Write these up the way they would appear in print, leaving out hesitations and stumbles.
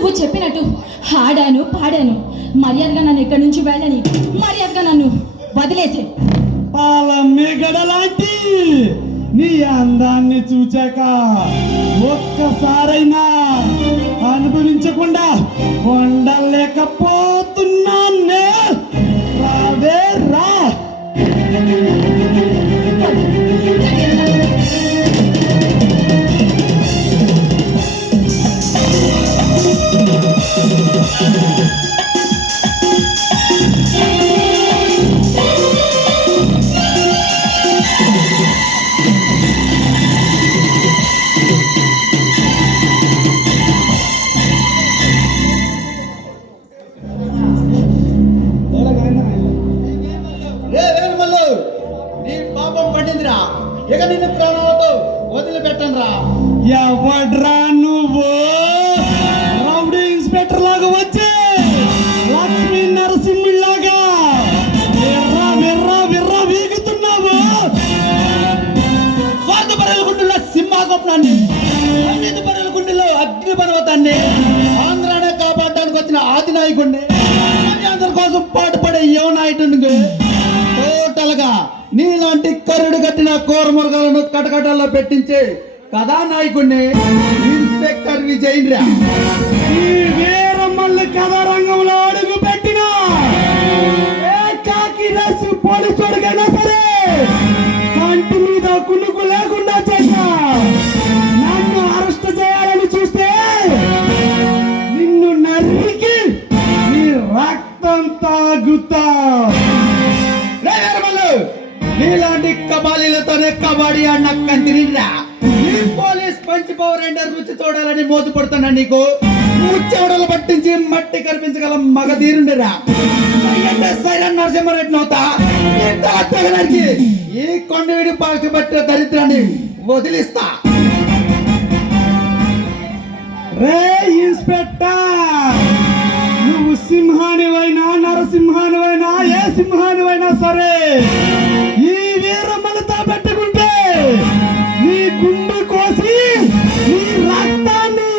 నువ్వు చెప్పినట్టు ఆడాను పాడాను. మర్యాదగా నన్ను ఇక్కడి నుంచి వెళ్ళని, మర్యాదగా నన్ను వదిలేసే. పాల మేగడలాంటి నీ అందాన్ని చూచాక ఒక్కసారైనా అనుభవించకుండా ఉండలేకపోతున్నానే. రావే రా. ఇక నిన్ను ప్రాణాలతో వదిలిపెట్టనురా. ఎవడ్రా నువ్వు? రౌడీ ఇన్స్పెక్టర్ లాగా వచ్చి లక్ష్మీ నరసింహులాగా విర్రా విర్రా విర్రా వీగుతున్నావు. స్వార్థ పరుల గుండెల్లో సింహాస్వప్నాన్ని, అవినీతి పరుల గుండెల్లో అగ్ని పర్వతాన్ని, ఆంధ్రానే కాపాడడానికి వచ్చిన ఆది నాయకుడిని, అందరి కోసం పాటుపడే యువ నాయకుడిని, టోటల్ గా నీలాంటి కరుడు కట్టిన కోరమురగాలను కటకటాల్లో పెట్టించే కథానాయకుడిని ఇన్స్పెక్టర్ విజయ్ రా. ఈ వీరమల్లి కథా రంగంలో అడుగు పెట్టిన ఏకాకి రాసి పోలీసుడికైనా సరే కంటి మీద కునుకు లేకుండా చేశా. నన్ను అరెస్ట్ చేయాలని చూస్తే నిన్ను నరికి నీ రక్తం తాగుతా. నీలాంటి కబాలీలతోనే కబడ్డీ ఆడిన కంటినిరా. ఈ పోలీస్ పంచి పవర్ రేండర్ రుచి చూడాలని మోతు పడుతున్నా. నీకు ముచ్చెవడలు పట్టించి మట్టి కనిపించగల మగధీరుండిరా. సైరన్ నరసింహారెడ్డి నవ్వుతా ఈ కొండవీడి పాకి పట్టిన దరిద్రాన్ని వదిలిస్తా. రే ఇన్స్పెక్టర్, నువ్వు సింహానివైనా నరసింహానివైనా ఏ సింహానివైనా సరే ఈ వీరమ్మలతో పెట్టుకుంటే నీ గుండె కోసి నీ రక్తాన్ని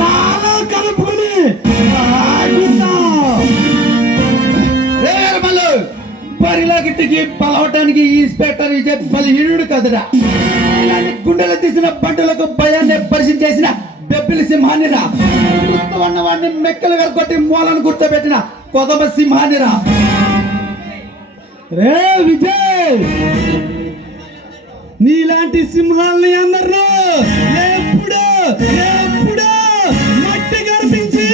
రాలో కలుపుకుని బరిలా గిట్టుకి పలవటానికి ఈ ఇన్స్పెక్టర్ విజయ్ బలిహీనుడు కదరా. గుండెలు తీసిన బంటులకు భయాన్ని పరిచయం చేసిన బెబ్బిలి సింహానిరా. వాడిని మెక్కలుగా కొట్టి మూలను కూర్చోబెట్టిన కొదమ సింహానిరా. రే విజయ్, నీలాంటి సింహాలని అందరూ ఎప్పుడు ఎప్పుడు మట్టి కనిపించి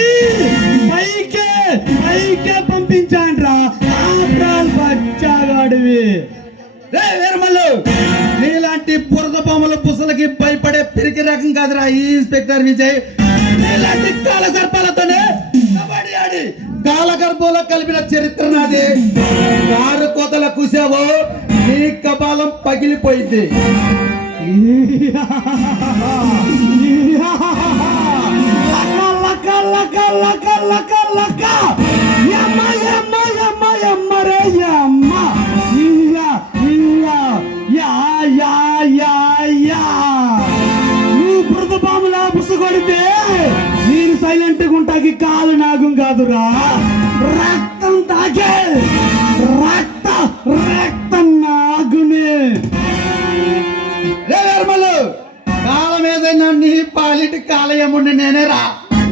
పైకే పంపించాండ్రా. బచ్చాగాడివి. రే వీరమల్లు, నీలాంటి బురద బొమ్మల పుసలకి భయపడే పిరికి రకం కాదురా ఈ ఇన్స్పెక్టర్ విజయ్. నీలాంటి కాల సర్పాలతోనే కబడ్డీ ఆడి కాలగర్భంలో కలిపిన చరిత్ర నాది. కారు కోతల కూసావో నీ కపాలం పగిలిపోయింది. కొడితే నేను సైలెంట్ గుంటాకి కాలు నాగం కాదురా, రక్తం తాగే రక్తం నాగునే. కాలం ఏదైనా నీ పాలిటి కాలయముండి నేనేరా.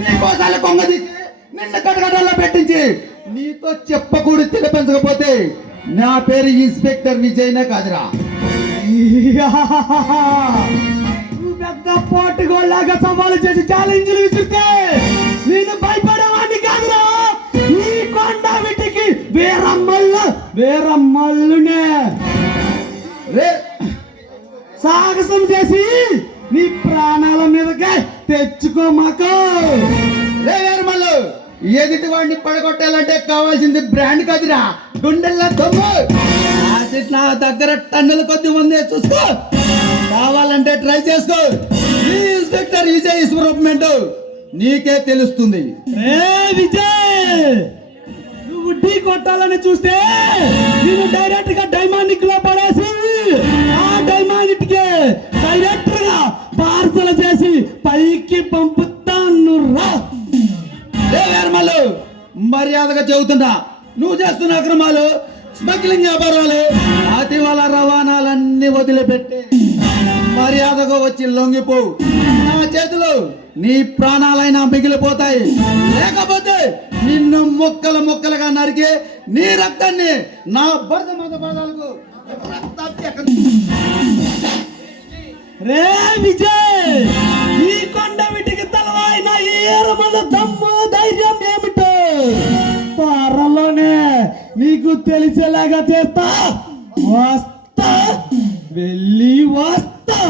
నీకోసారి కొంగ తీసి నిన్న కటకటాల్లో పెట్టించి నీతో చెప్పకూడదు తెలిపించకపోతే నా పేరు ఇన్స్పెక్టర్ విజయ్నే కాదురా. పెద్ద పోటుగోళ్ళగా సవాలు చేసి ఛాలెంజ్లు విసిరితే నేను భయపడేవాడిని కాదురా. ఈ కొండ వీటికి వీరమ్మల్లునే సాహసం చేసి నీ ప్రాణాల మీదకే తెచ్చుకోమాకు. వీరమల్లు, ఎదుటి వాడిని పడగొట్టాలంటే కావాల్సింది బ్రాండ్ కాదురా, గుండెల్లో దొమ్ము. నా దగ్గర టన్నుల కొద్ది ఉందే, చూసుకో. కావాలంటే ట్రై చేసుకో. ఈ ఇన్స్పెక్టర్ విజయ్ స్వరూపం ఏంటో నీకే తెలుస్తుంది. విజయ్, నువ్వు ఢీ కొట్టాలని చూస్తే నేను డైరెక్ట్ గా డైమానిక్ లో పడేసి ఆ డైమానిక్ కి డైరెక్ట్ గా పార్సల్ చేసి పైకి పంపుతాను రా. మర్యాదగా చెబుతున్నా, నువ్వు చేస్తున్న అక్రమాలు, స్మగ్లింగ్ వ్యాపారాలు, అతివల రవాణాలన్నీ వదిలిపెట్టి మర్యాదగా వచ్చి లొంగిపో. నా చేతిలో నీ ప్రాణాలైనా మిగిలిపోతాయి, లేకపోతే నిన్ను ముక్కలు ముక్కలుగా నరికి నీ రక్తాన్ని నా భర్త మత పాదాలకు రే విజయ్, ఈ కొండ వీటికి తలవాయిన ఈ ఎరమల దమ్ము ధైర్యం ఏమిటో త్వరలోనే నీకు తెలిసేలాగా చేస్తా. వస్తా, వెళ్ళి వస్తా.